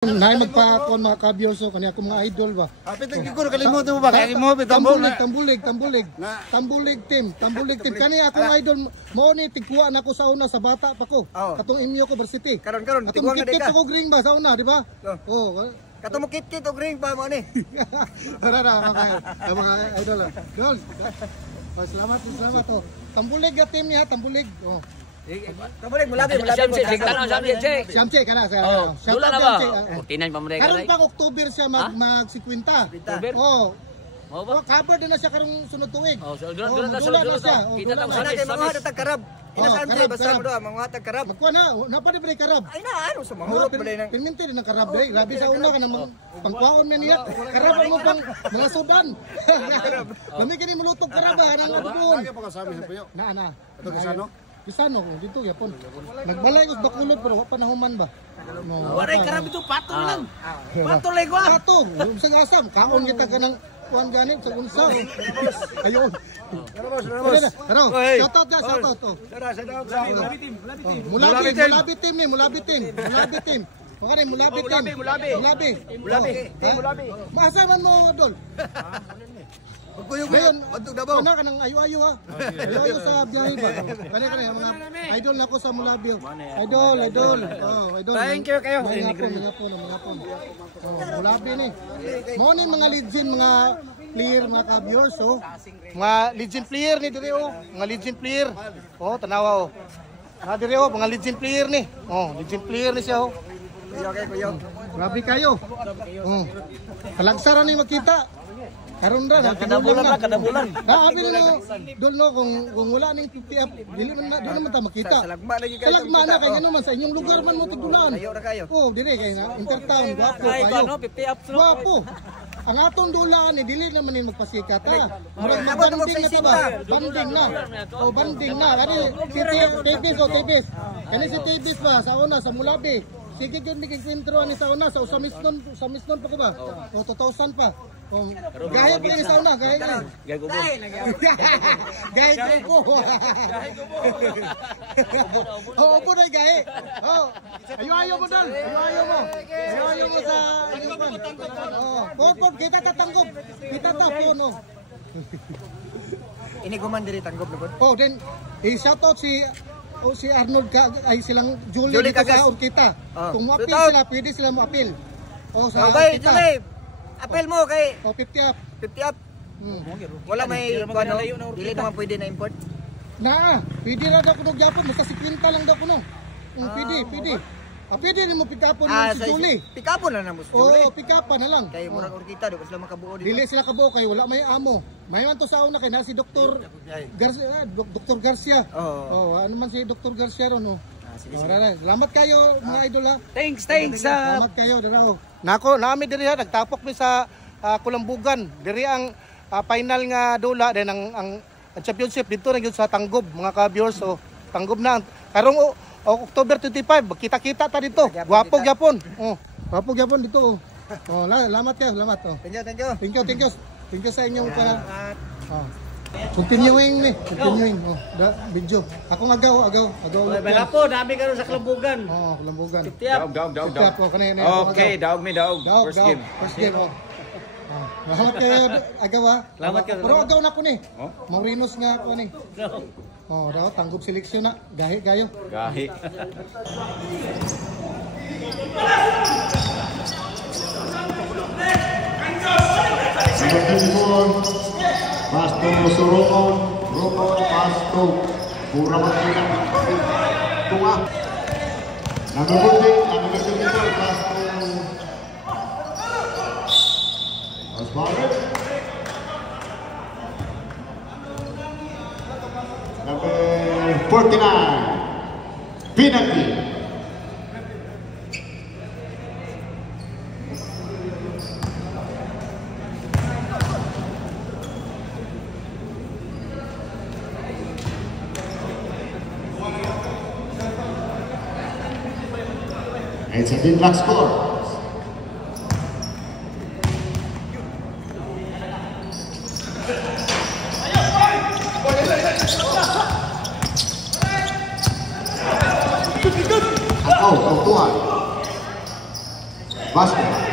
Nay magpaakon mga kabyoso kani ako mga idol ba. Apit ko kalimutan mo ba? Kaya mo tambulig team kani akong idol mo ni tigkuha na ko sa una sa bata pa ko. Katong imyo ko varsity. Karon tigkuha na dika. Ko green ba sa una, di ba? Oh. Katong mo kit og ring pa mo ni. Tara mga idol. Gol. Salamat. Oh. Tambulig ga team niya, tambulig. Oh. Tambulig mulabi. Siyamche kana sa. Dula na ba? Tinan pa mo dai karon pa October siya mag 50. Oh. Cover din na siya karong sunod tuig. Dula na siya. Kita ta sa kay mga hatag karab. Inasan mo basta mo do mga hatag karab. Magkuha na, napa di ba karab? Ay na ano sa mahurot ba nang. Permente din ang karab dai. Grabe sa una kana pangkuhaon na niya. Karab mo pang mga sudan. Lami kini mulutog karab nang adun. Na. Ito kasano? Bisano dito yapon. Nagbalay ko bakulod pero panahuman ba? Waray karab ito pato lang. Pato lego. Pato, sa asam kaon kita kanang kuan ganit sa unsa. Ayon. Pero shoutout na shoutout. Mulabi team. Okay, mulabi. Masa man mo adol. Ngayon, ano ka nang ayo-ayo ha? Ayo-ayo sa biyahe ba? Kani mga idol na ko sa Mulabi. Idol. Oh, idol. Thank you kayo. Mga po. Mulabi ni. Mo ni mga legend, mga player, mga ka-viewers, oh. Mga legend player ni diri oh. Mga legend player. Oh, tanawa oh. Diri oh, mga legend player ni. Oh, legend player ni siya oh. Kuya. Grabe kayo. Oh. Kalagsaran ni makita. Karon ra kada bulan. Abi na dol no kung wala ning 50 up, dili man ta makita. Salagma na kay naman sa inyong lugar man mo tudulan. Oh, dire kay nga intertown gwapo kayo. 50 up Gwapo. Ang atong dulaan ni dili naman ni magpasikat ha. Murag magbanding na ta ba? Banding na. Ari si Tibis. Kani si Tibis ba sa una sa Mulabi. Sige gyud mig kwentro ni sa una sa Usamisnon pa ko ba? O 2000 pa. Oh, gahe po ni sa una, gahe. Gahe ko. Oh, upo na gahe. Oh. Ayo mo dal. Ayo mo sa Oh, pop kita tatanggop. Kita ta po no. Ini guman diri tanggop lubot. Oh, then shout out si Arnold ay silang Julie dito sa Urquita. Kung mo-appeal sila, pwede sila mo-appeal. Oh, sa Urquita. Apel mo kay 50 up. 50 up. Wala may ano, dili naman pwede na import. Pwede ra daw kuno gyapon, basta 50 lang daw kuno. Pwede. Pwede rin mo pick-upon si Julie. Pick-upon na mo si Julie. Oo, pick-upan na lang. Kay murag Urquita do sila makabuo dito. Dili sila kabuo kay wala may amo. May man to sa una kay na si Dr. Garcia. Ano man si Dr. Garcia ron no. Salamat kayo mga idol ha. Thanks. Salamat kayo diraw. Nako, nami diri ha nagtapok mi sa Kulambugan. Diri ang final nga dula den ang championship dito na gyud sa Tanggob mga ka-viewers. So Tanggob na karong October 25 kita-kita ta dito. Gwapo gyapon. Gwapo gyapon dito. Salamat kayo, salamat. Thank you sa inyong Continuing. Video. Ako agaw. Wala po, dami karon sa Kulambugan. Kulambugan. Daog. Okay, daog. First game. Salamat kayo, agaw ha. Salamat kayo. Pero agaw na ko ni. Maurinos nga ako ni. Daw tanggop seleksyon na. Gahi kayo. Gahi. Pasto Suruon, Pasto, Pura Makina, Tunga, Nagabuti, Pasto, Asbaret, number 49, Pinaki. It's a big score. Tuhan. Basket.